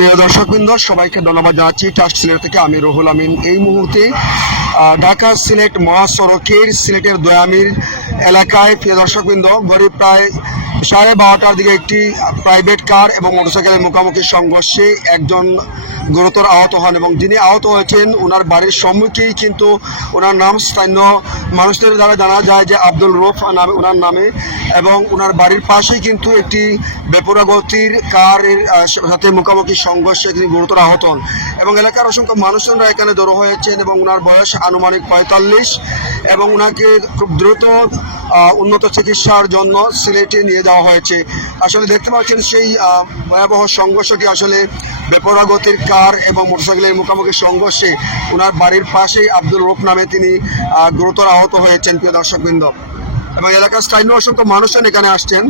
প্রিয় দর্শকবৃন্দ, সবাইকে ধন্যবাদ জানাচ্ছি ট্রাস্ট সিলেট থেকে। আমি রুহুল আমিন। এই মুহূর্তে ঢাকা সিলেট মহাসড়কের সিলেটের দয়ামির এলাকায় প্রিয় দর্শকবৃন্দ গরিব প্রায় 12:30টার দিকে একটি প্রাইভেট কার এবং মোটরসাইকেলের মুখোমুখি সংঘর্ষে একজন গুরুতর আহত হন এবং যিনি আহত হয়েছেন ওনার বাড়ির সম্মুখেই কিন্তু ওনার নাম স্থানীয় মানুষদের দ্বারা জানা যায় যে আব্দুল রৌফ নামে ওনার নামে, এবং ওনার বাড়ির পাশেই কিন্তু একটি বেপরোয়া গতির কারের সাথে মুখোমুখি সংঘর্ষে তিনি গুরুতর আহত হন এবং এলাকার অসংখ্য মানুষজনরা এখানে জড়ো হয়েছেন এবং ওনার বয়স আনুমানিক 45 এবং ওনাকে খুব দ্রুত উন্নত চিকিৎসার জন্য সিলেটে নিয়ে যাওয়া হয়েছে। আসলে দেখতে পাচ্ছেন সেই ভয়াবহ সংঘর্ষটি আসলে বেপরোয়া গতির কার এবং মোটরসাইকেলের মুখোমুখি সংঘর্ষে ওনার বাড়ির পাশেই আব্দুল রৌফ নামে তিনি গুরুতর আহত হয়েছেন প্রিয় দর্শকবৃন্দ, এবং এলাকার স্থানীয় অসংখ্য মানুষজন এখানে আসছেন।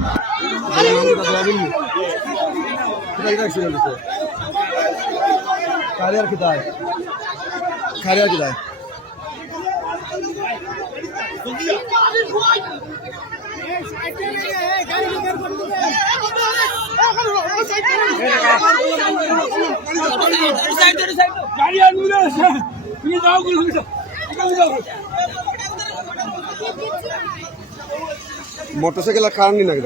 মোটরসাইকেল কার নি নাকি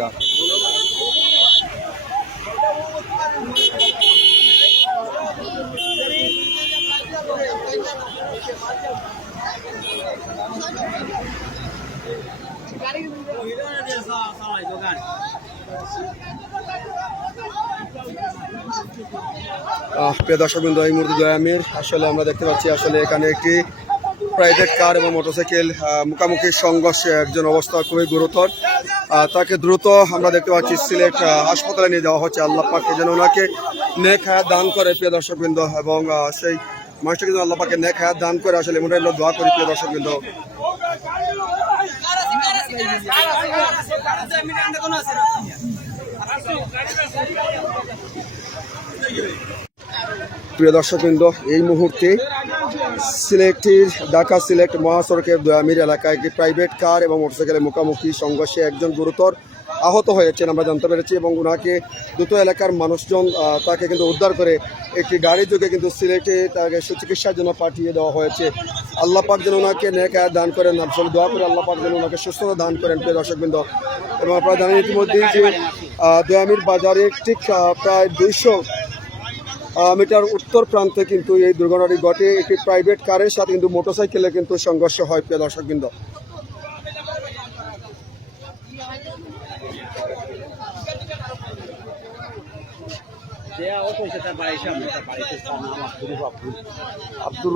প্রিয় দর্শকবৃন্দ, এই মুহূর্তে দয়ামির আসলে আমরা দেখতে পাচ্ছি আসলে এখানে একটি প্রাইভেট কার এবং মোটরসাইকেল মুখোমুখি সংঘর্ষে একজন অবস্থা খুবই গুরুতর। তাকে দ্রুত আমরা দেখতে পাচ্ছি সিলেট হাসপাতালে নিয়ে যাওয়া হচ্ছে। আল্লাহ পাককে যেন ওনাকে নেক হায়াত দান করে প্রিয় দর্শকবৃন্দ, এবং সেই মানুষটাকে যেন আল্লাহ পাককে নেক হায়াত দান করে আসলে এমনটাই দোয়া করি প্রিয় দর্শকবৃন্দ। প্রিয় দর্শকবৃন্দ, এই মুহূর্তে সিলেটের ঢাকা সিলেট মহাসড়কের দয়ামির এলাকায় একটি প্রাইভেট কার এবং মোটরসাইকেলের মুখোমুখি সংঘর্ষে একজন গুরুতর আহত হয়েছেন আমরা জানতে পেরেছি, এবং ওনাকে দ্রুত এলাকার মানুষজন তাকে কিন্তু উদ্ধার করে একটি গাড়ি যোগে কিন্তু সিলেটে তাকে সুচিকিৎসার জন্য পাঠিয়ে দেওয়া হয়েছে। আল্লাহ পাক যেন ওনাকে নেক হায়াত দান করেন, আসলে দোয়া করে আল্লাহ পাক যেন ওনাকে সুস্থতা দান করেন প্রিয় দর্শকবৃন্দ। এবং আপনারা জানেন ইতিমধ্যেই যে দয়ামির বাজারে ঠিক প্রায় 200 মিটার উত্তর প্রান্তে কিন্তু এই দুর্ঘটনাটি ঘটে। একটি প্রাইভেট কারের সাথে কিন্তু মোটরসাইকেলে কিন্তু সংঘর্ষ হয় প্রিয় দর্শকবৃন্দ। আব্দুল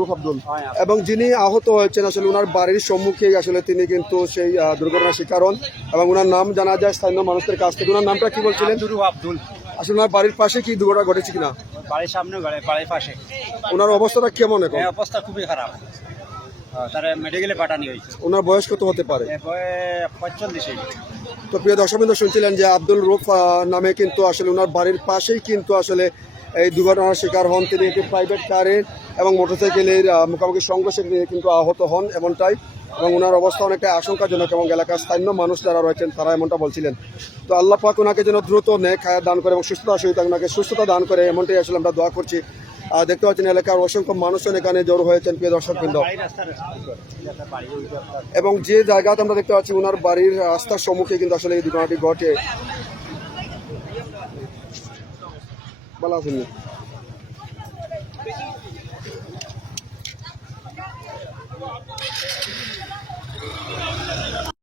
এবং যিনি আহত হয়েছেন আসলে ওনার বাড়ির সম্মুখেই আসলে তিনি কিন্তু সেই দুর্ঘটনার শিকার হন এবং ওনার নাম জানা যায় স্থানীয় মানুষদের কাছ থেকে। ওনার নামটা কি বলছিলেন? আব্দুল। আসলে ওনার বাড়ির পাশে কি দুর্ঘটনা ঘটেছে কিনা? বাড়ির সামনে বাড়ির পাশে। ওনার অবস্থাটা কেমন এখন? অবস্থা খুবই খারাপ, তারা মেডিকেলে পাঠানো হয়েছে। ওনার বয়স কত হতে পারে? 45। তো প্রিয় দর্শকবৃন্দ, শুনছিলেন যে আব্দুল রৌফ নামে কিন্তু আসলে ওনার বাড়ির পাশেই কিন্তু আসলে এই দুর্ঘটনার শিকার হন। তিনি একটি প্রাইভেট কারের এবং মোটরসাইকেলের মুখোমুখি সংঘর্ষে কিন্তু আহত হন এমনটাই, এবং ওনার অবস্থা অনেকটা আশঙ্কাজনক এবং এলাকার স্থানীয় মানুষ যারা রয়েছেন তারা এমনটা বলছিলেন। তো আল্লাহ পাক ওনাকে যেন দ্রুত নেক হায়াত দান করে এবং সুস্থতার সহিত ওনাকে সুস্থতা দান করে এমনটাই আসলে আমরা দোয়া করছি। দেখতে পাচ্ছেন এলাকার অসংখ্য মানুষজন এখানে জড়ো হয়েছেন প্রিয় দর্শকবৃন্দ, এবং যে জায়গাতে আমরা দেখতে পাচ্ছি ওনার বাড়ির রাস্তার সম্মুখে কিন্তু আসলে এই দুর্ঘটনাটি ঘটে। ভালো আছেন?